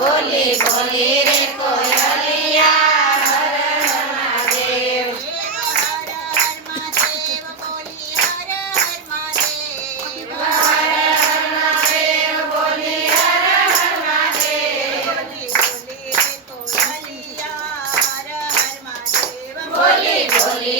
બોલી બોલી રે કોયલિયા હર મહાદેવ. બોલી બોલી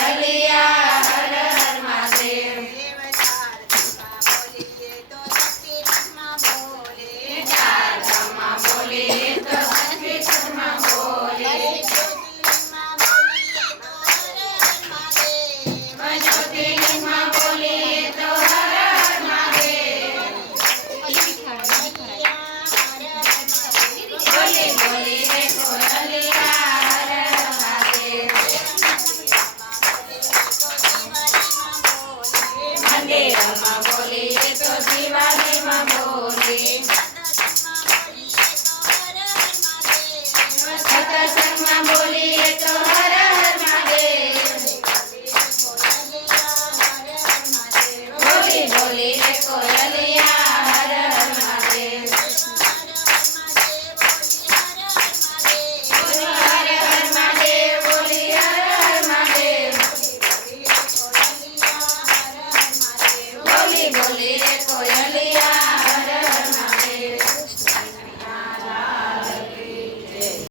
Hey.